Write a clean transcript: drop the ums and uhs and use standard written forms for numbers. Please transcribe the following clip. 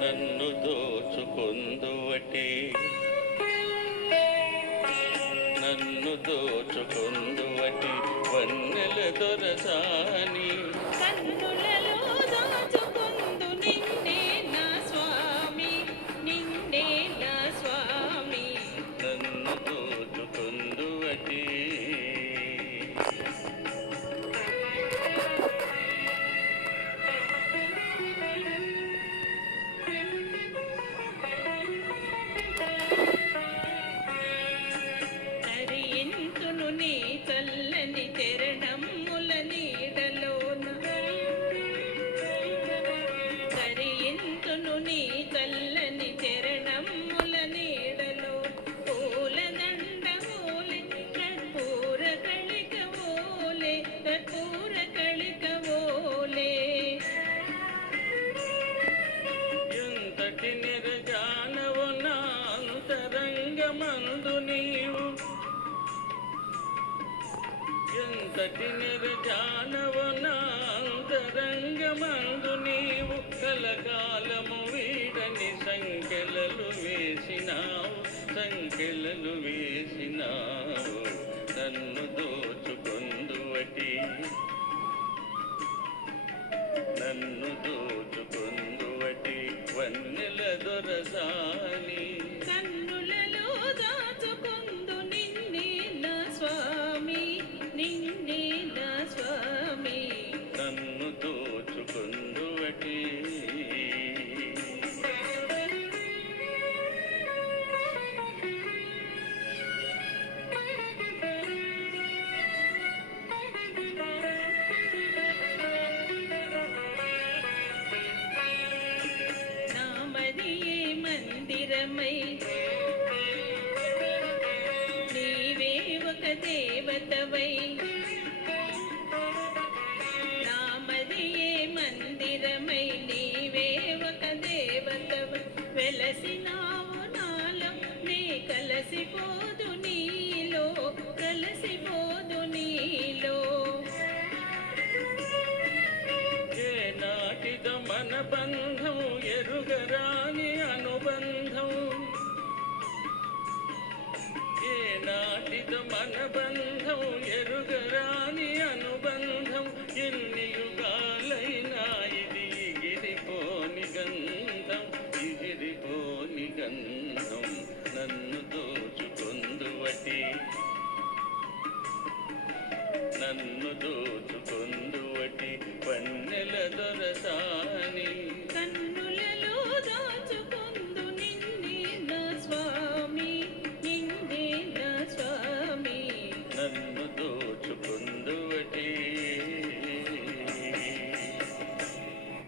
నన్ను దోచుకొందువటే నన్ను దోచుకొందువటి వన్నెల దొరసాని కన్నులలో దాచుకొందు నిన్నే నా స్వామి నిన్నే నా స్వామి నన్ను దోచుకొందువటి తరియింతును నీ చల్లని చరణముల నీడలోన తరియింతును నీ చల్లని చరణముల నీడలో పూలదండ ఓలే కర్పూర కళిక ఓలే కర్పూర కళిక ఓలే ఎంతటి నిరజానవు నా అంతరంగమందు నీవు ఎంతటి నిరజానవు నా అంతరంగమందు నీవు కలకాలము వీడని సంఖ్యలలు వేసినావు నన్ను దోచుకొందువటి నన్ను దోచుకొందువటి వన్నెల దొరసాని కన్నులలో దాచుకొందు నిన్నే నా స్వామి నిన్నే నా స్వామి నన్ను దోచుకొందువటి నామదియే మందిరమై నీవే ఒక దేవతవై నామదియే మందిరమై నీవే ఒక దేవతవై వెలసినావు నాలో నే కలసిపోదు నీలో కలసిపోదు నీలో ఏ నాటిద మన బంధం ఎరుగరాని అనుబంధం ఏ నాటిద మన బంధం ఎరుగరాని అనుబంధం ఎన్ని యుగాలైనా ఇది ఎగిరిపోని గంధం నన్ను దోచుకొందువటి నన్ను దోచుకొందువటి వన్నెల దొరసా